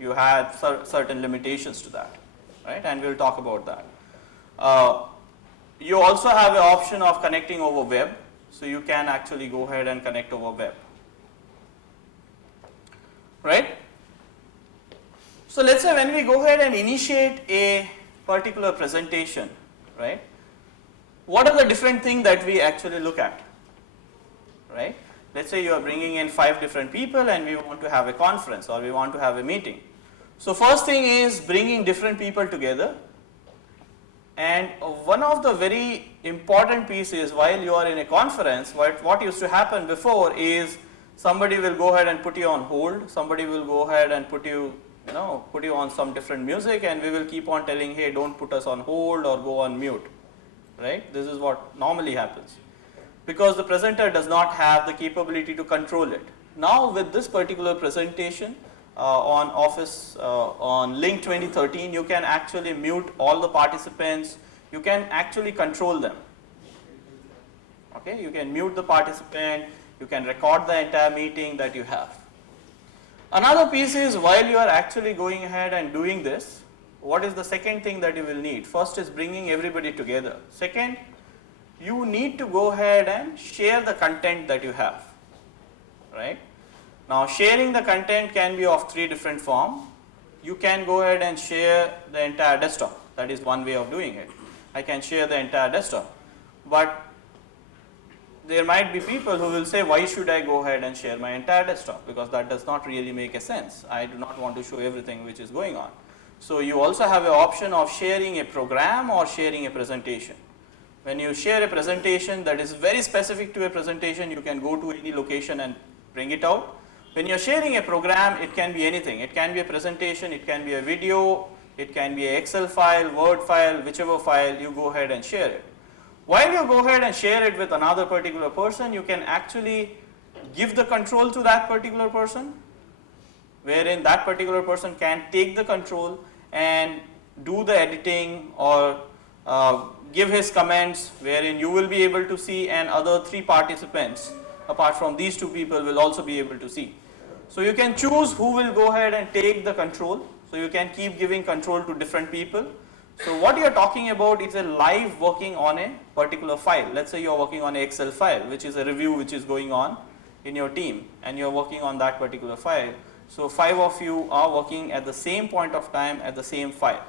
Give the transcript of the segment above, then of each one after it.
You had certain limitations to that, right? And we'll talk about that. You also have an option of connecting over web, so you can actually go ahead and connect over web, right? So let's say when we go ahead and initiate a particular presentation, right? What are the different things that we actually look at, right? Let's say you are bringing in 5 different people and we want to have a conference or we want to have a meeting. So first thing is bringing different people together. And one of the very important pieces while you are in a conference, what used to happen before is somebody will go ahead and put you on hold, somebody will go ahead and put you on some different music, and we will keep on telling, hey, don't put us on hold or go on mute, right? This is what normally happens, because the presenter does not have the capability to control it. Now with this particular presentation on Office, on Lync 2013, you can actually mute all the participants, you can actually control them. Okay, you can mute the participant, you can record the entire meeting that you have. Another piece is, while you are actually going ahead and doing this, what is the second thing that you will need? First is bringing everybody together. Second, you need to go ahead and share the content that you have, right? Now sharing the content can be of 3 different forms. You can go ahead and share the entire desktop. That is one way of doing it. I can share the entire desktop. But there might be people who will say, why should I go ahead and share my entire desktop? Because that does not really make a sense. I do not want to show everything which is going on. So you also have an option of sharing a program or sharing a presentation. When you share a presentation that is very specific to a presentation, you can go to any location and bring it out. When you are sharing a program, it can be anything. It can be a presentation, it can be a video, it can be an Excel file, Word file, whichever file, you go ahead and share it. While you go ahead and share it with another particular person, you can actually give the control to that particular person, wherein that particular person can take the control and do the editing or give his comments, wherein you will be able to see, and other 3 participants apart from these 2 people will also be able to see. So you can choose who will go ahead and take the control. So you can keep giving control to different people. So what you are talking about is a live working on a particular file. Let's say you are working on an Excel file, which is a review which is going on in your team, and you are working on that particular file. So 5 of you are working at the same point of time at the same file,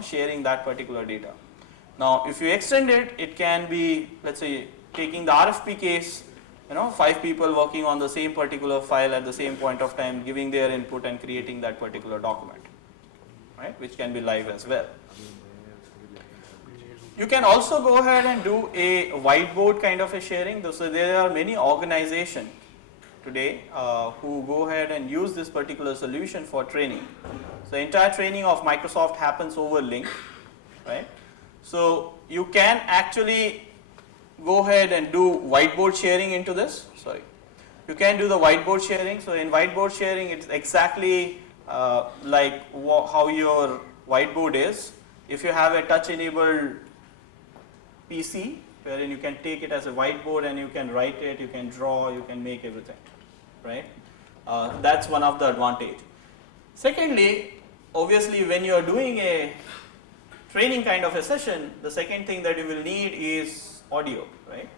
sharing that particular data. Now if you extend it, it can be, let's say, taking the RFP case, 5 people working on the same particular file at the same point of time, giving their input and creating that particular document, right, which can be live as well. You can also go ahead and do a whiteboard kind of a sharing. So there are many organizations today who go ahead and use this particular solution for training. So the entire training of Microsoft happens over Lync, right? So you can actually go ahead and do whiteboard sharing into this. You can do the whiteboard sharing. So in whiteboard sharing, it's exactly like how your whiteboard is. If you have a touch enabled PC, wherein you can take it as a whiteboard and you can write it, you can draw, you can make everything, right? That's one of the advantage. Secondly, obviously when you are doing a training kind of a session, the second thing that you will need is audio, right?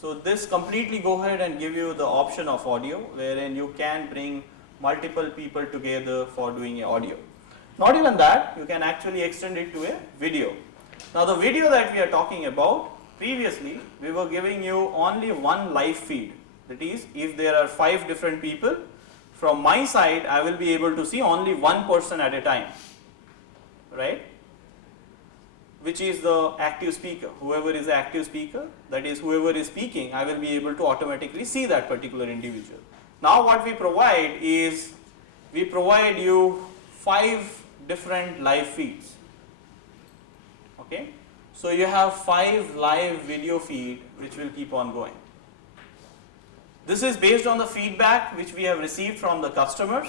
So this completely go ahead and give you the option of audio, wherein you can bring multiple people together for doing a audio. Not even that, you can actually extend it to a video. Now the video that we are talking about, previously we were giving you only one live feed. That is, if there are 5 different people, from my side I will be able to see only one person at a time, right? Which is the active speaker. Whoever is the active speaker, that is whoever is speaking, I will be able to automatically see that particular individual. Now what we provide is, we provide you 5 different live feeds. Okay, so you have 5 live video feed which will keep on going. This is based on the feedback which we have received from the customers,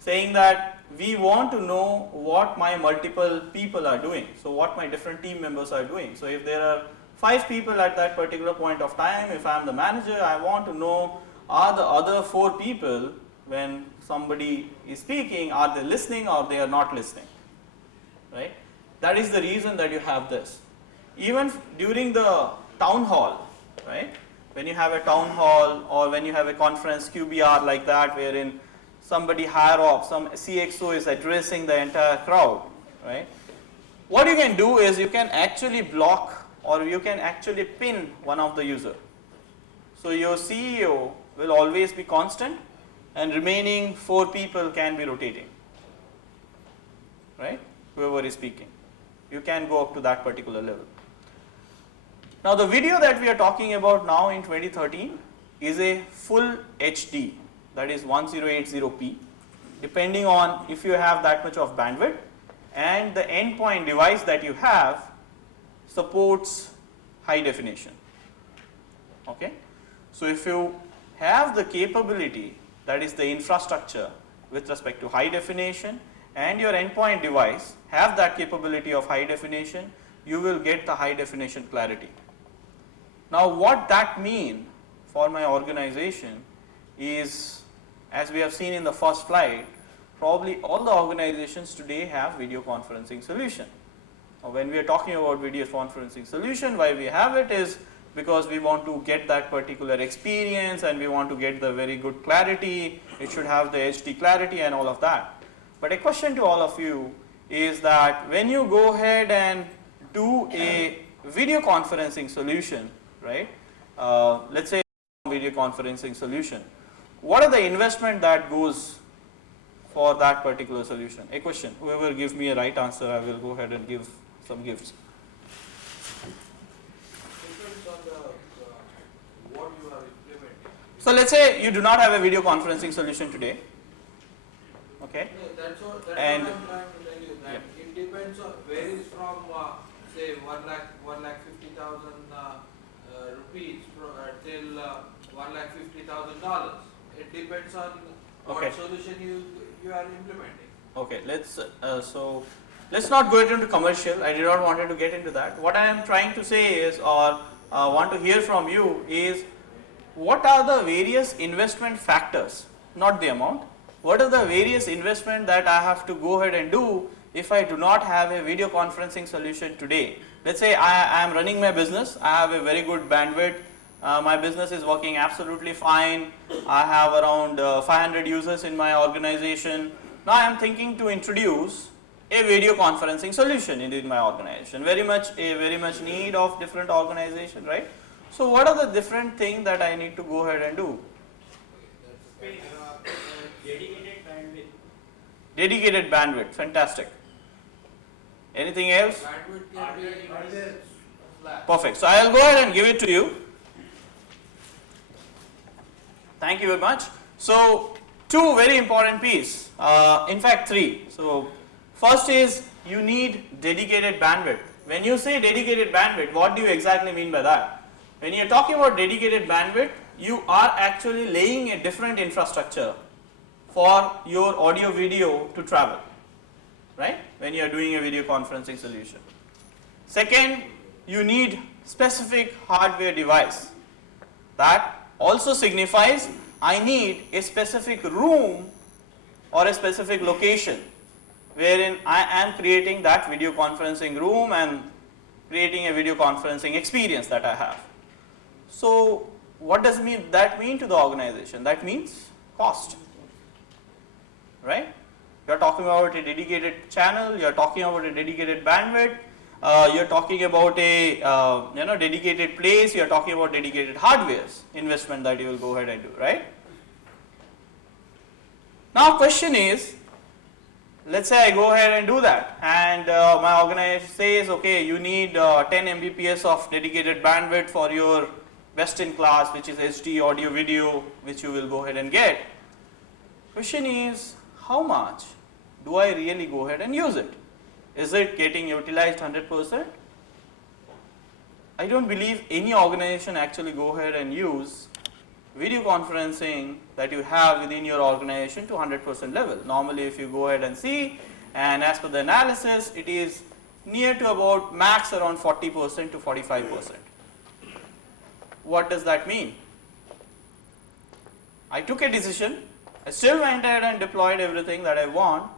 saying that we want to know what my multiple people are doing, so what my different team members are doing. So if there are 5 people at that particular point of time, if I am the manager, I want to know, are the other 4 people when somebody is speaking, are they listening or they are not listening, right? That is the reason that you have this. Even during the town hall, right? When you have a town hall or when you have a conference QBR like that, wherein somebody higher up, some CXO is addressing the entire crowd, right? What you can do is you can actually block or you can actually pin one of the user. So your CEO will always be constant and remaining 4 people can be rotating, right? Whoever is speaking. You can go up to that particular level. Now the video that we are talking about now in 2013 is a full HD, that is 1080p, depending on if you have that much of bandwidth, and the endpoint device that you have supports high definition. Okay? So if you have the capability, that is the infrastructure with respect to high definition, and your endpoint device have that capability of high definition, you will get the high definition clarity. Now what that means for my organization is, as we have seen in the first slide, probably all the organizations today have video conferencing solution. Now when we are talking about video conferencing solution, why we have it is because we want to get that particular experience and we want to get the very good clarity. It should have the HD clarity and all of that. But a question to all of you is that when you go ahead and do a video conferencing solution, right? Let's say video conferencing solution, what are the investment that goes for that particular solution? A question. Whoever gives me a right answer, I will go ahead and give some gifts. Depends on what you are implementing. So let's say you do not have a video conferencing solution today. Okay. No, that's what And- I'm trying to tell you, that it depends on, varies from say 1,50,000 rupees till $1,50,000. It depends on Okay. what solution you are implementing. Okay, let's not go into commercial. I did not want to get into that. What I am trying to say is, or want to hear from you is, what are the various investment factors, not the amount. What are the various investment that I have to go ahead and do if I do not have a video conferencing solution today? Let's say I am running my business, I have a very good bandwidth, my business is working absolutely fine, I have around 500 users in my organization. Now I am thinking to introduce a video conferencing solution in my organization, very much need of different organization, right? So what are the different things that I need to go ahead and do? Dedicated bandwidth. Dedicated bandwidth, fantastic. Anything else? Bandwidth can be slack. Perfect. So I will go ahead and give it to you. Thank you very much. So two very important pieces, in fact 3. So first is you need dedicated bandwidth. When you say dedicated bandwidth, what do you exactly mean by that? When you are talking about dedicated bandwidth, you are actually laying a different infrastructure for your audio video to travel, right? When you are doing a video conferencing solution. Second, you need specific hardware device. That also signifies I need a specific room or a specific location wherein I am creating that video conferencing room and creating a video conferencing experience that I have. So what does that mean to the organization? That means cost, right? You are talking about a dedicated channel, you are talking about a dedicated bandwidth, you are talking about a dedicated place, you are talking about dedicated hardware investment that you will go ahead and do, right? Now question is, let's say I go ahead and do that and my organization says, okay, you need 10 Mbps of dedicated bandwidth for your best in class, which is HD audio video, which you will go ahead and get. Question is, how much do I really go ahead and use it? Is it getting utilized 100%? I don't believe any organization actually go ahead and use video conferencing that you have within your organization to 100% level. Normally if you go ahead and see, and as per the analysis, it is near to about max around 40% to 45%. What does that mean? I took a decision I still went ahead and deployed everything that I want,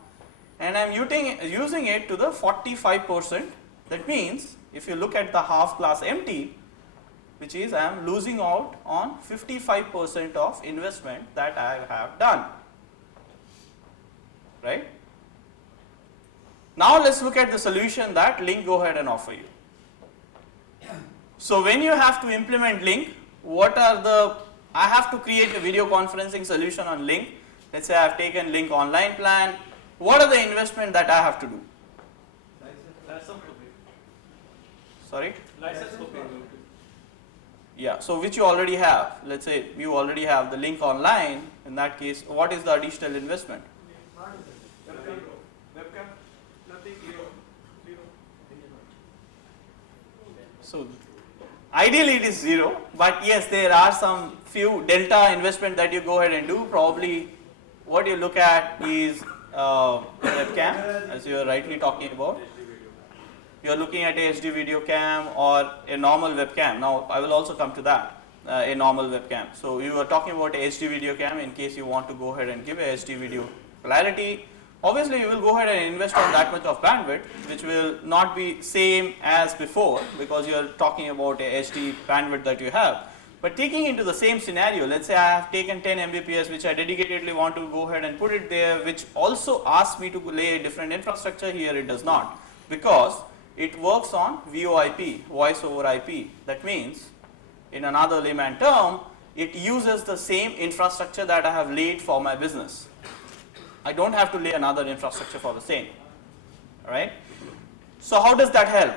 and I'm using it to the 45%. That means if you look at the half glass empty, which is I am losing out on 55% of investment that I have done. Right? Now let's look at the solution that Lync go ahead and offer you. So when you have to implement Lync, I have to create a video conferencing solution on Lync. Let's say I have taken Lync online plan. What are the investment that I have to do? License Sorry? to pay. Yeah, so which you already have. Let's say you already have the Lync online. In that case, what is the additional investment? Webcam? Nothing. Zero. So ideally it is 0, but yes, there are some few delta investment that you go ahead and do. Probably what you look at is webcam, as you are rightly talking about. You are looking at a HD video cam or a normal webcam. Now I will also come to that, a normal webcam. So you are talking about a HD video cam in case you want to go ahead and give a HD video clarity. Obviously you will go ahead and invest on that much of bandwidth, which will not be same as before because you are talking about a HD bandwidth that you have. But taking into the same scenario, let's say I have taken 10 Mbps which I dedicatedly want to go ahead and put it there, which also asks me to lay a different infrastructure. Here it does not, because it works on VoIP, voice over IP. That means, in another layman term, it uses the same infrastructure that I have laid for my business. I don't have to lay another infrastructure for the same. Alright? So how does that help?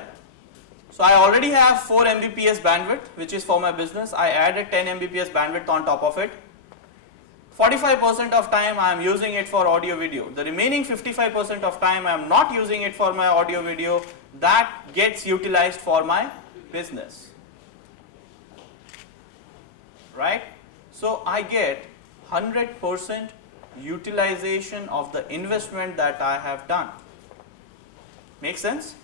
So I already have 4 Mbps bandwidth, which is for my business. I added 10 Mbps bandwidth on top of it. 45% of time I am using it for audio video. The remaining 55% of time I am not using it for my audio video. That gets utilized for my business. Right? So I get 100% utilization of the investment that I have done. Make sense?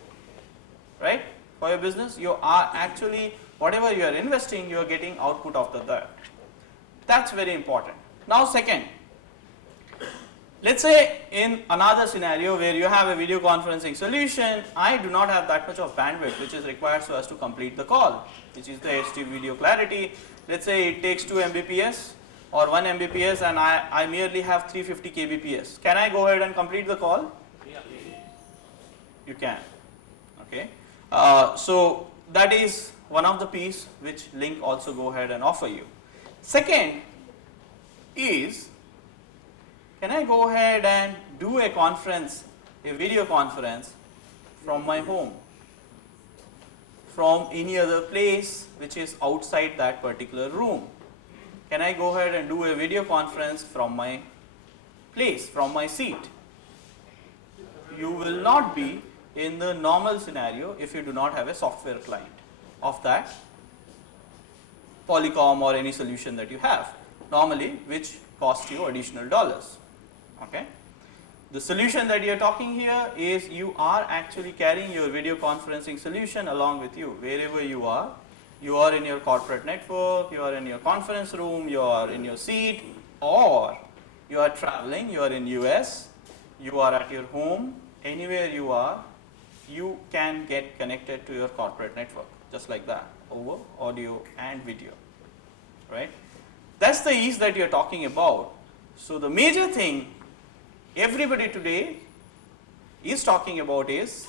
Right? For your business, you are actually, whatever you are investing, you are getting output of that. That's very important. Now second, let's say in another scenario where you have a video conferencing solution, I do not have that much of bandwidth which is required so as to complete the call, which is the HD video clarity. Let's say it takes 2 Mbps or 1 Mbps and I merely have 350 kbps. Can I go ahead and complete the call? Yeah. You can. Okay. So that is one of the piece which Lync also go ahead and offer you. Second is, can I go ahead and do a conference, a video conference from my home, from any other place which is outside that particular room? Can I go ahead and do a video conference from my place, from my seat? You will not be in the normal scenario if you do not have a software client of that Polycom or any solution that you have, normally which costs you additional dollars. Okay. The solution that you are talking here is you are actually carrying your video conferencing solution along with you wherever you are. You are in your corporate network, you are in your conference room, you are in your seat, or you are traveling, you are in US, you are at your home, anywhere you are, you can get connected to your corporate network just like that over audio and video, right? That's the ease that you're talking about. So the major thing everybody today is talking about is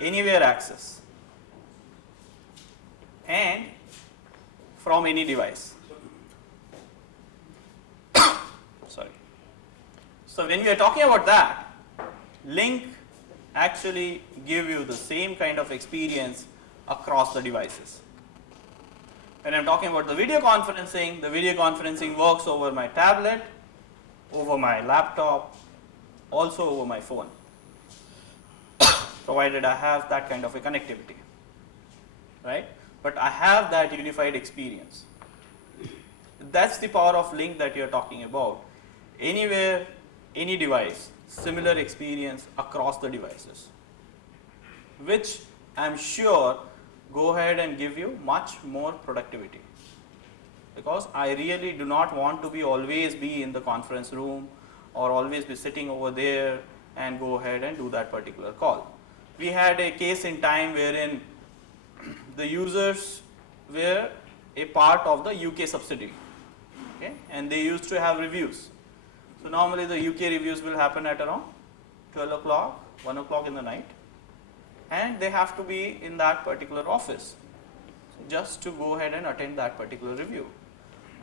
anywhere access and from any device. Sorry. So when we are talking about that, Lync actually give you the same kind of experience across the devices. When I'm talking about the video conferencing works over my tablet, over my laptop, also over my phone, provided I have that kind of a connectivity, right? But I have that unified experience. That's the power of Lync that you're talking about. Anywhere, any device, similar experience across the devices, which I'm sure go ahead and give you much more productivity. because I really do not want to always be in the conference room or always be sitting over there and go ahead and do that particular call. We had a case in time wherein the users were a part of the UK subsidiary, okay, and they used to have reviews. So normally the UK reviews will happen at around 12 o'clock, 1 o'clock in the night, and they have to be in that particular office just to go ahead and attend that particular review.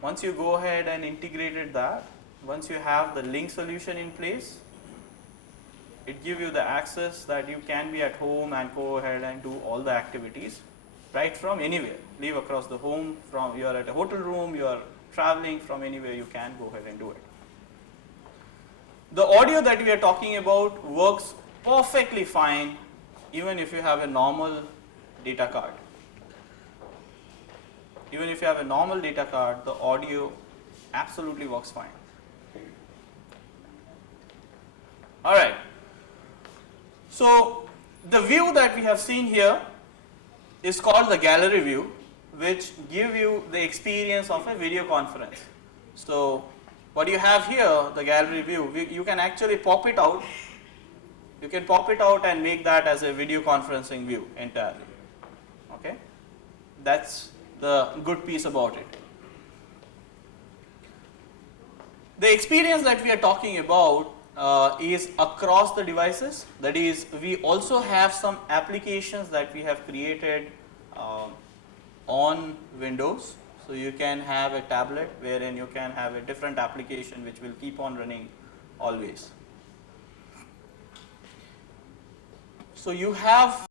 Once you go ahead and integrated that, once you have the link solution in place, it gives you the access that you can be at home and go ahead and do all the activities right from anywhere. Leave across the home, from you are at a hotel room, you are traveling, from anywhere you can go ahead and do it. The audio that we are talking about works perfectly fine even if you have a normal data card. Even if you have a normal data card, the audio absolutely works fine. Alright. So the view that we have seen here is called the gallery view, which give you the experience of a video conference. So what you have here, the gallery view, you can actually pop it out. You can pop it out and make that as a video conferencing view entirely. Okay, that's the good piece about it. The experience that we are talking about is across the devices. That is, we also have some applications that we have created on Windows. So you can have a tablet wherein you can have a different application which will keep on running always. So you have